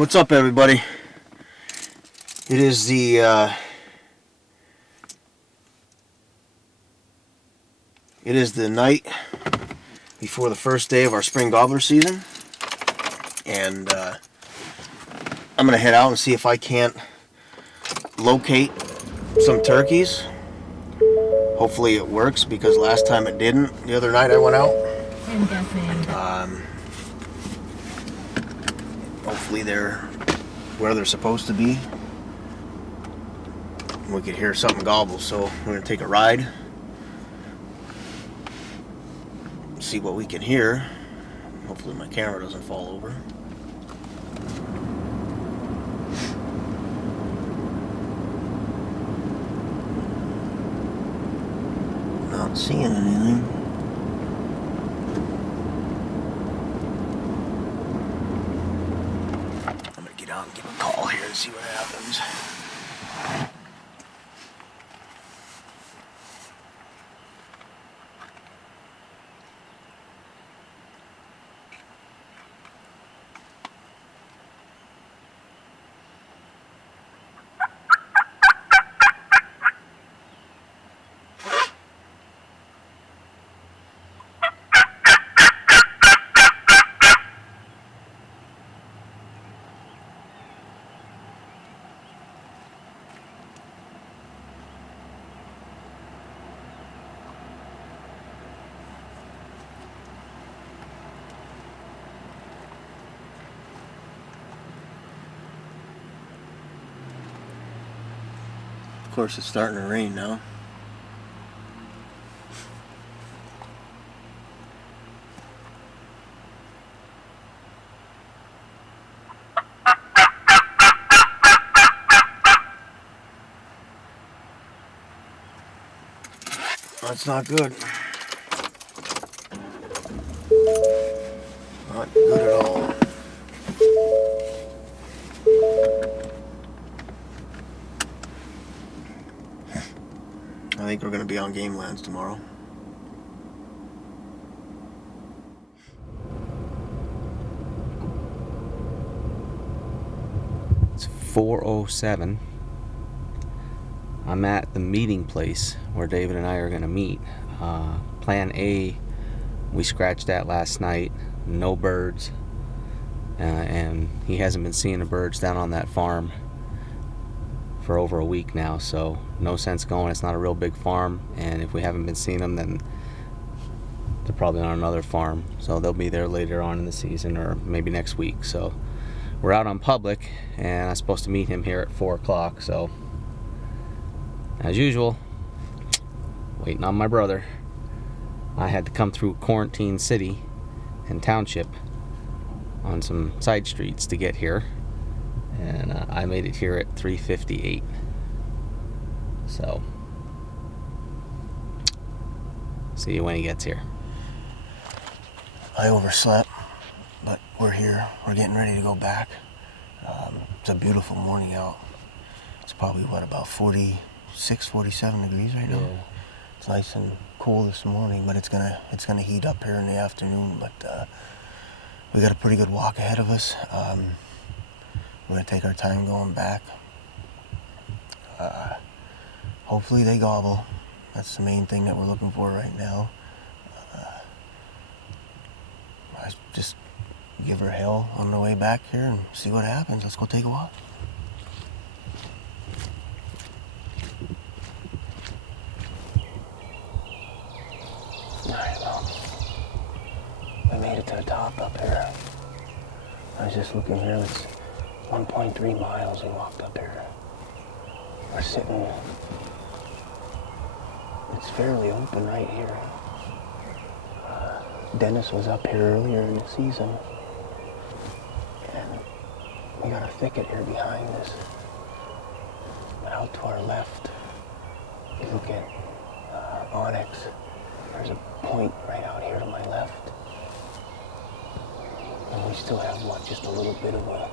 What's up, everybody? It is the night before the first day of our spring gobbler season, and I'm gonna head out and see if I can't locate some turkeys. Hopefully it works, because last time it didn't. The other night I went out. I'm guessing. Hopefully they're where they're supposed to be. We could hear something gobble, so we're gonna take a ride, see what we can hear. Hopefully my camera doesn't fall over. Not seeing anything. I'm gonna get out and give a call here and see what happens. Of course, it's starting to rain now. That's not good. Not good at all. I think we're going to be on game lands tomorrow. It's 4:07. I'm at the meeting place where David and I are going to meet. Plan A, we scratched that last night. No birds. And he hasn't been seeing the birds down on that farm for over a week now, so no sense going. It's not a real big farm, and if we haven't been seeing them, then they're probably on another farm, so they'll be there later on in the season or maybe next week. So we're out on public, and I'm supposed to meet him here at 4 o'clock. So as usual, waiting on my brother. I had to come through Quarantine City and Township on some side streets to get here, and I made it here at 3:58. So see you when he gets here. I overslept, but we're here. We're getting ready to go back. It's a beautiful morning out. It's probably, about 46, 47 degrees right now. Yeah. It's nice and cool this morning, but it's gonna heat up here in the afternoon. But we got a pretty good walk ahead of us. We're gonna take our time going back. Hopefully they gobble. That's the main thing that we're looking for right now. I just give her hell on the way back here and see what happens. Let's go take a walk. Alright, well, we made it to the top up here. I was just looking here. It's 1.3 miles we walked up here. We're sitting, it's fairly open right here. Dennis was up here earlier in the season, and we got a thicket here behind us. But out to our left, you look at Onyx, there's a point right out here to my left. And we still have, just a little bit of a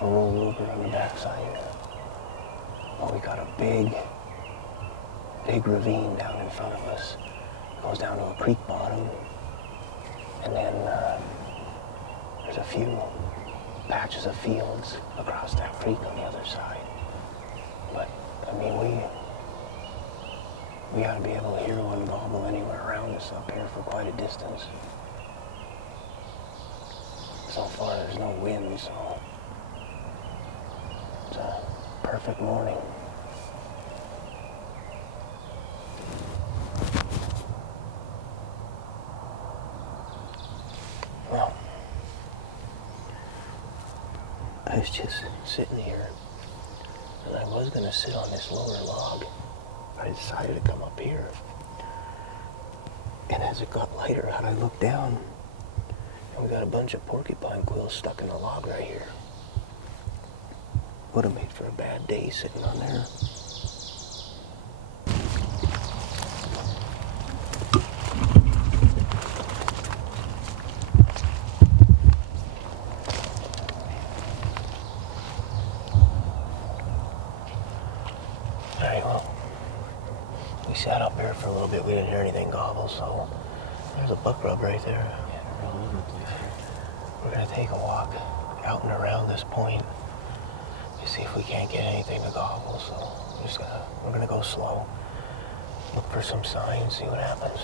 rollover on the backside. But we got a big ravine down in front of us. It goes down to a creek bottom. And then there's a few patches of fields across that creek on the other side. But, I mean, we ought to be able to hear one gobble anywhere around us up here for quite a distance. So far, there's no wind, so it's a perfect morning. Well, I was just sitting here, and I was going to sit on this lower log. I decided to come up here. And as it got lighter out, I looked down, and we got a bunch of porcupine quills stuck in the log right here. Would have made for a bad day sitting on there. Alright, well, we sat up here for a little bit. We didn't hear anything gobble, so there's a buck rub right there. Yeah, they're all over the place here. We're gonna take a walk out and around this point to see if we can't get anything to gobble. So we're gonna go slow, look for some signs, see what happens.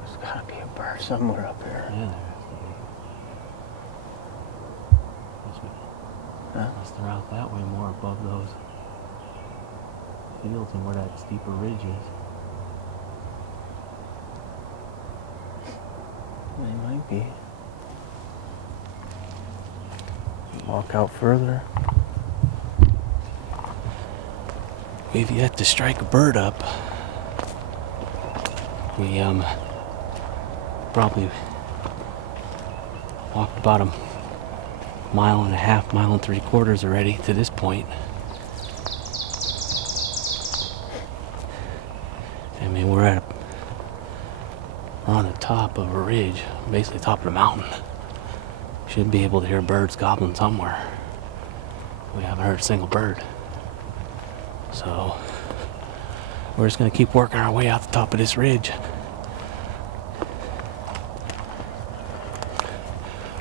There's gotta be a bird somewhere up here. Yeah, there has to be. Huh? Unless they're out that way more above those fields and where that steeper ridge is. They might be. Walk out further. We've yet to strike a bird up. We probably walked about a mile and a half, mile and 3/4 already to this point. I mean, we're on the top of a ridge, basically top of the mountain. Should be able to hear birds gobbling somewhere. We haven't heard a single bird. So we're just gonna keep working our way out the top of this ridge.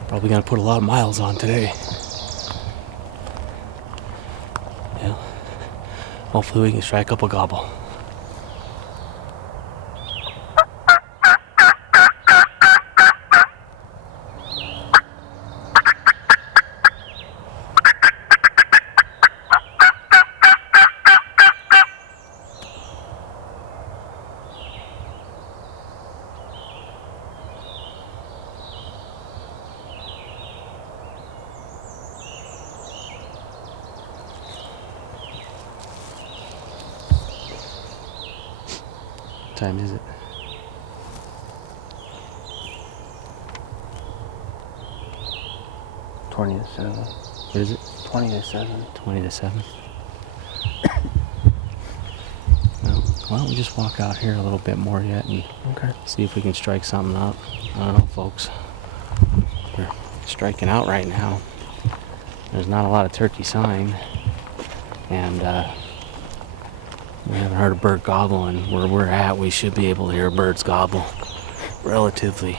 Probably gonna put a lot of miles on today. Yeah. Hopefully we can strike up a gobble. What time is it? Twenty to 7. What is it? 20 to 7. 20 to 7. Well, why don't we just walk out here a little bit more yet and see if we can strike something up. I don't know, folks. We're striking out right now. there's not a lot of turkey sign, and we haven't heard a bird gobble, and where we're at, we should be able to hear birds gobble relatively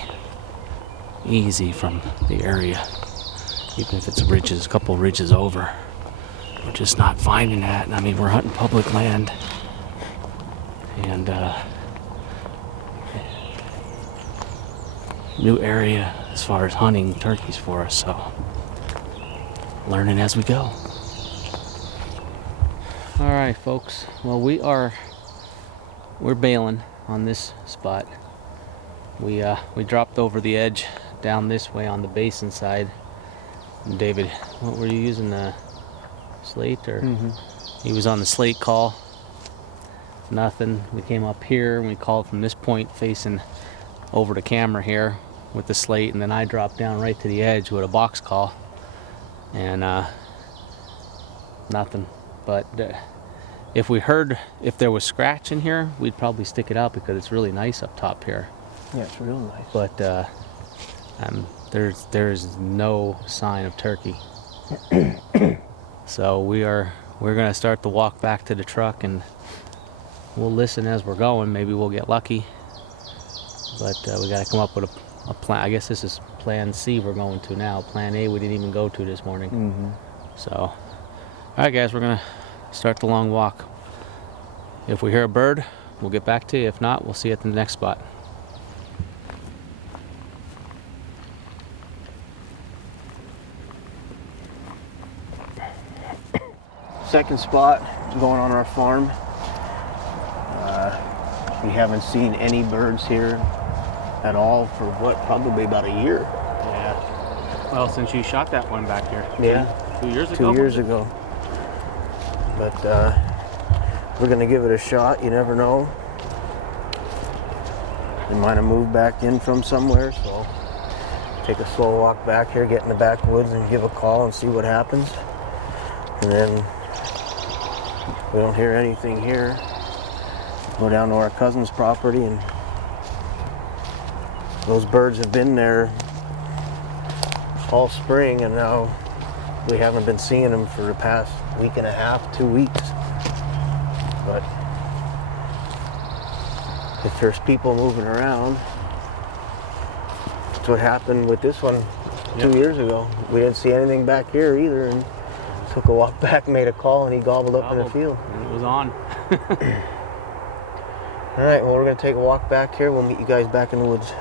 easy from the area, even if it's ridges, a couple ridges over. We're just not finding that. I mean, we're hunting public land, and new area as far as hunting turkeys for us, so learning as we go. All right, folks. Well, we're bailing on this spot. We dropped over the edge down this way on the basin side. And David, what were you using, the slate or? He was on the slate call. Nothing. We came up here and we called from this point facing over the camera here with the slate, and then I dropped down right to the edge with a box call, and nothing. But if there was scratch in here, we'd probably stick it out because it's really nice up top here. Yeah, it's real nice. But there's no sign of turkey. So we're gonna start the walk back to the truck, and we'll listen as we're going. Maybe we'll get lucky, but we gotta come up with a plan. I guess this is plan C we're going to now. Plan A we didn't even go to this morning. So, all right, guys, we're gonna start the long walk. If we hear a bird, we'll get back to you. If not, we'll see you at the next spot. Second spot going on our farm. We haven't seen any birds here at all for probably about a year. Yeah. Well, since you shot that one back here. Yeah. 2 years ago? 2 years ago. But we're gonna give it a shot. You never know. They might have moved back in from somewhere, so take a slow walk back here, get in the backwoods and give a call and see what happens. And then we don't hear anything here, go down to our cousin's property, and those birds have been there all spring, and now we haven't been seeing them for the past week and a half, 2 weeks. But if there's people moving around, that's what happened with this one 2 years ago. We didn't see anything back here either, and took a walk back, made a call, and he gobbled up in the field. And it was on. All right, well, we're going to take a walk back here. We'll meet you guys back in the woods.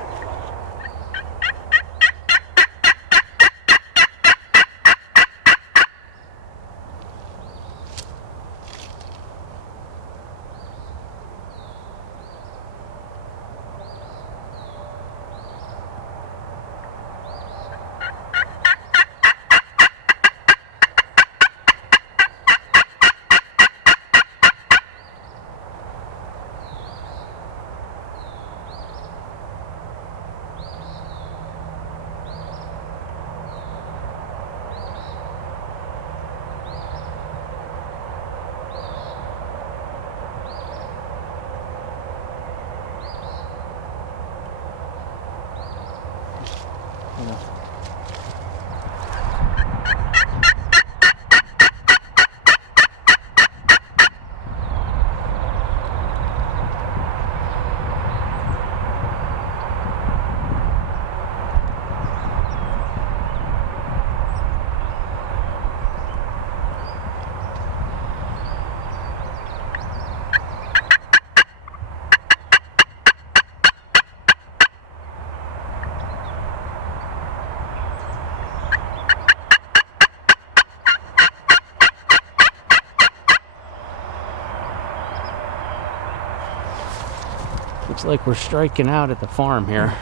Looks like we're striking out at the farm here.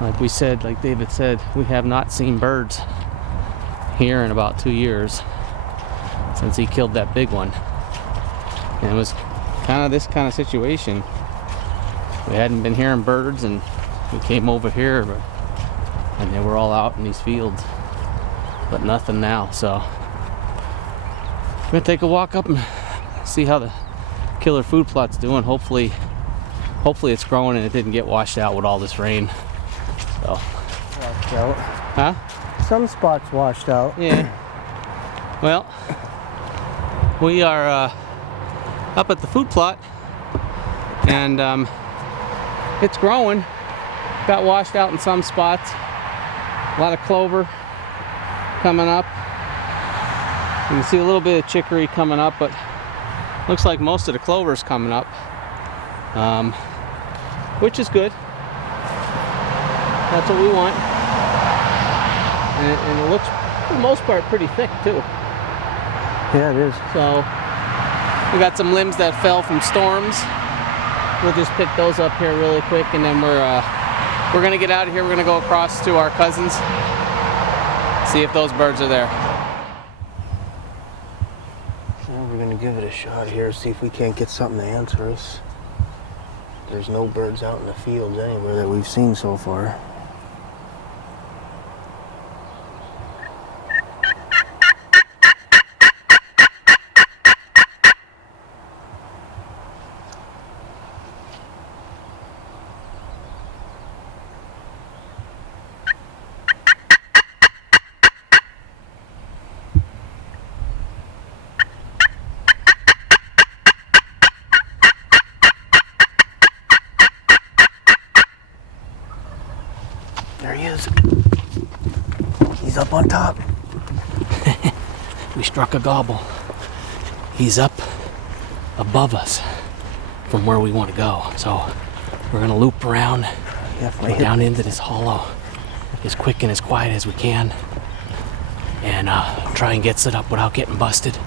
Like we said, like David said, we have not seen birds here in about 2 years since he killed that big one. And it was kind of this kind of situation. We hadn't been hearing birds, and we came over here, and they were all out in these fields, but nothing now. So I'm gonna take a walk up and see how the killer food plot's doing. Hopefully it's growing and it didn't get washed out with all this rain. So, Washed out. huh? Some spots washed out. Yeah. Well, we are up at the food plot, and it's growing. Got washed out in some spots. A lot of clover coming up. You can see a little bit of chicory coming up, but looks like most of the clover is coming up, which is good. That's what we want. And it looks, for the most part, pretty thick too. Yeah, it is. So we got some limbs that fell from storms. We'll just pick those up here really quick, and then we're gonna get out of here. We're gonna go across to our cousins, see if those birds are there. Well, we're gonna give it a shot here, see if we can't get something to answer us. There's no birds out in the fields anywhere that we've seen so far. There he is. He's up on top. We struck a gobble. He's up above us from where we want to go. So we're gonna loop around, go down into this hollow as quick and as quiet as we can, and try and get set up without getting busted.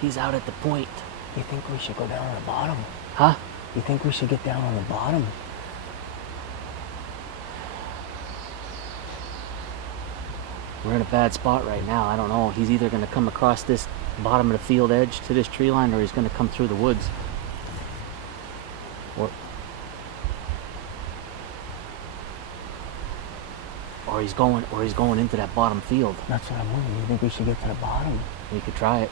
He's out at the point. You think we should go down on the bottom? Huh? You think we should get down on the bottom? We're in a bad spot right now. I don't know. He's either going to come across this bottom of the field edge to this tree line, or he's going to come through the woods. Or he's going into that bottom field. That's what I'm wondering. You think we should get to the bottom? We could try it.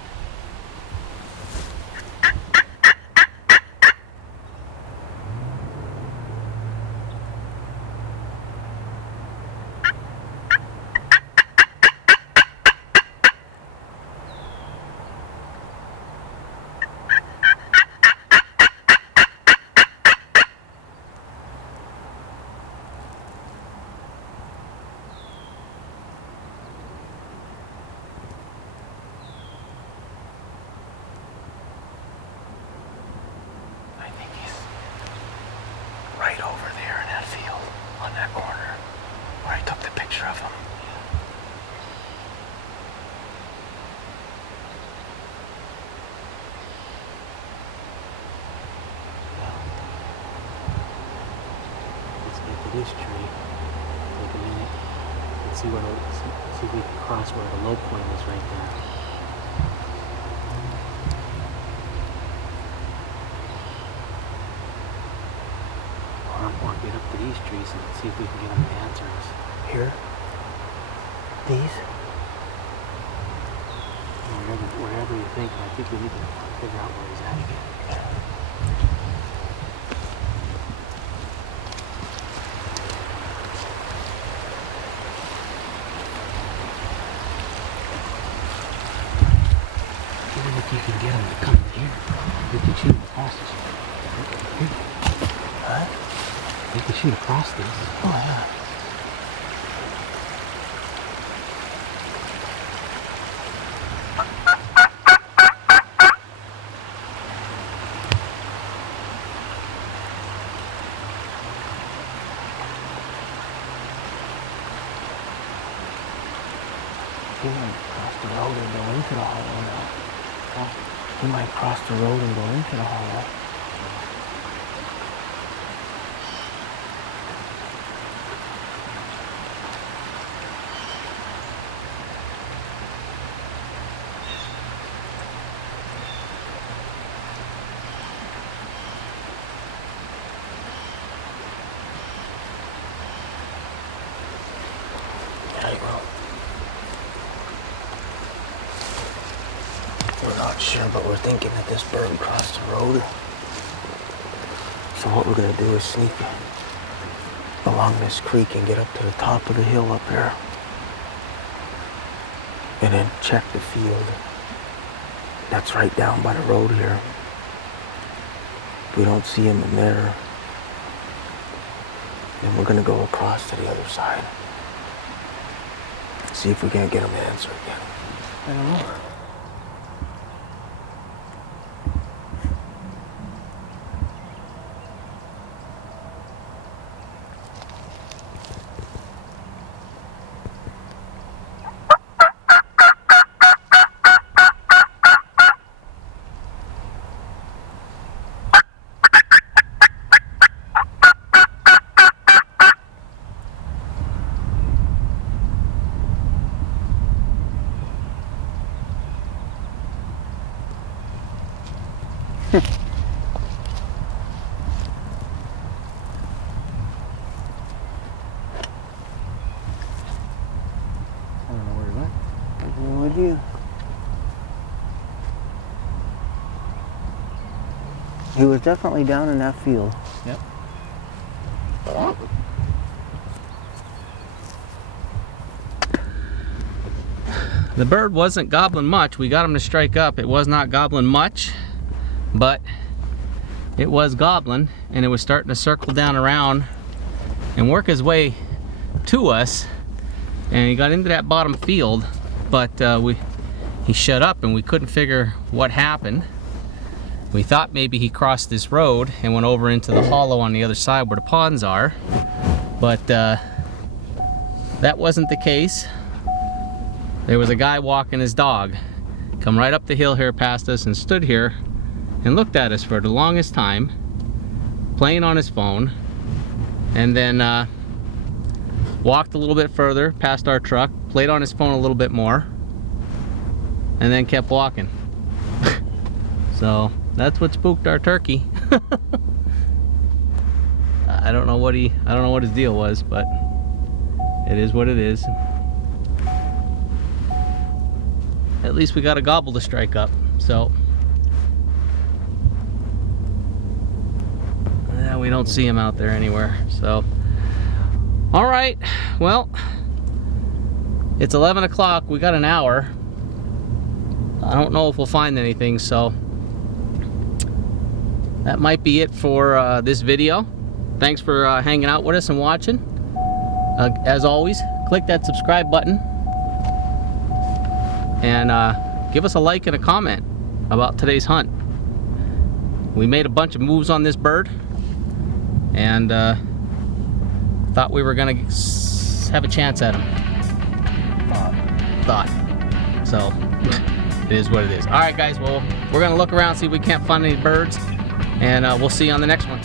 Right over there in that field, on that corner, where I took the picture of him. Let's get to this tree. Take a see where see if we can cross where the low point is right there. Or get up to these trees and see if we can get them to answer us. Here? These? Wherever you think. I think we need to figure out where he's at again. Even if you can get him to come here, we can shoot him across this. Huh? We can shoot across this. Oh, yeah. He might cross the road and go into the hollow now. He might cross the road and go into the hollow. Yeah, he will. We're not sure, but we're thinking that this bird crossed the road. So what we're gonna do is sneak along this creek and get up to the top of the hill up here. And then check the field. That's right down by the road here. If we don't see him in there, then we're gonna go across to the other side. See if we can't get him to answer again. I don't know. I don't know where he went. I have no idea. He was definitely down in that field. Yep. The bird wasn't gobbling much. We got him to strike up. It was not gobbling much, but it was gobbling, and it was starting to circle down around and work his way to us. And he got into that bottom field, but he shut up and we couldn't figure what happened. We thought maybe he crossed this road and went over into the hollow on the other side where the ponds are, but that wasn't the case. There was a guy walking his dog, come right up the hill here past us and stood here and looked at us for the longest time, playing on his phone, and then walked a little bit further past our truck, played on his phone a little bit more, and then kept walking. So that's what spooked our turkey. I don't know what his deal was, but it is what it is. At least we got a gobble to strike up, so yeah, we don't see him out there anywhere. So all right, well, it's 11 o'clock. We got an hour. I don't know if we'll find anything, so that might be it for this video. Thanks for hanging out with us and watching. As always, click that subscribe button and give us a like and a comment about today's hunt. We made a bunch of moves on this bird and thought we were gonna have a chance at him. Thought. So it is what it is. All right, guys, well, we're gonna look around, see if we can't find any birds, and we'll see you on the next one.